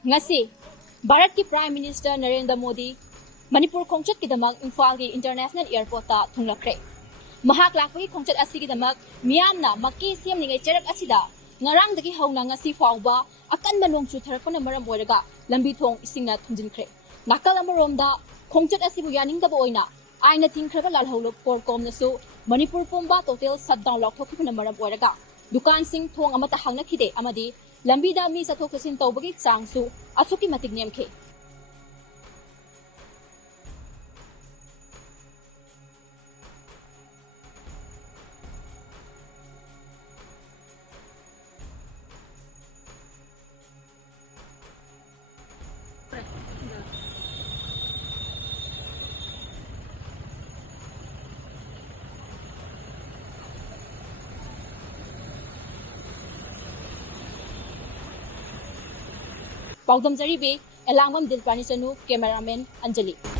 ngasi Bharat ki Prime Minister Narendra Modi Manipur Khongchat ki damak Imphal ki International Airport ta thunglakre mahak lakpagi Khongchat asigi damak miyamna makki siam ningai cherak asida ngarang dagi hauna ngasi fawba akan manong chutharakona maram oiraga lambi thong isingna thunjinkhre nakal amaromda Khongchat asibu yaning daba oina aina tingkhraba lalholo Corcom nasu Manipur pumba total shutdown lokthokibna maram oiraga dukan sing thong amata hangna khide amadi lambi da mi sathok sasin tawbagi changsu asuki matik nemkhe Paudam Zaribe, Elangam Dilpani Sanu, cameraman Anjali.